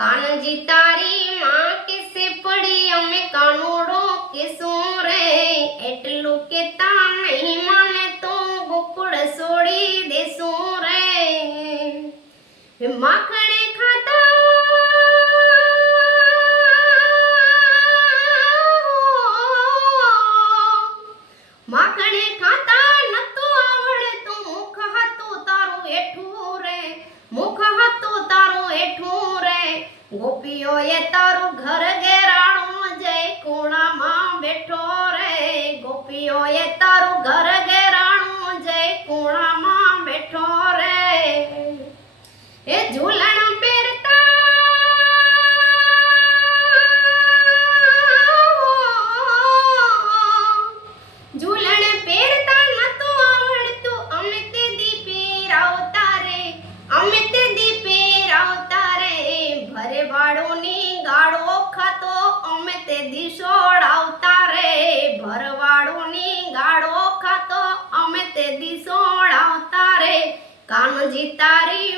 कानजी तारी मां किसे पड़ी अमे कानूड़ो किसू रे एटलू केता नहीं माने तो गोकुड़ सोड़ी देसू रे माखणे खाता माखणे खाता नतो आवड़े तो मुख हाथो तारो एठू रे मुख हाथो तारो एठू रे गोपियो ये तारो घर गेराणो जय कोणा मां बैठो रे गोपियो ये तारो घर गेराणो जय कोणा मां बैठो रे ए झूलण पेरता झूलण पेरता नतो आवड़तो अमित दीपे रावता रे अमित दीपे रावता रे भरे वाड़ोनी गाड़ो खातो अमित दिशोड़ावता रे भरवाड़ोनी गाड़ो खातो अमित दिशोड़ावता रे कानजी तारी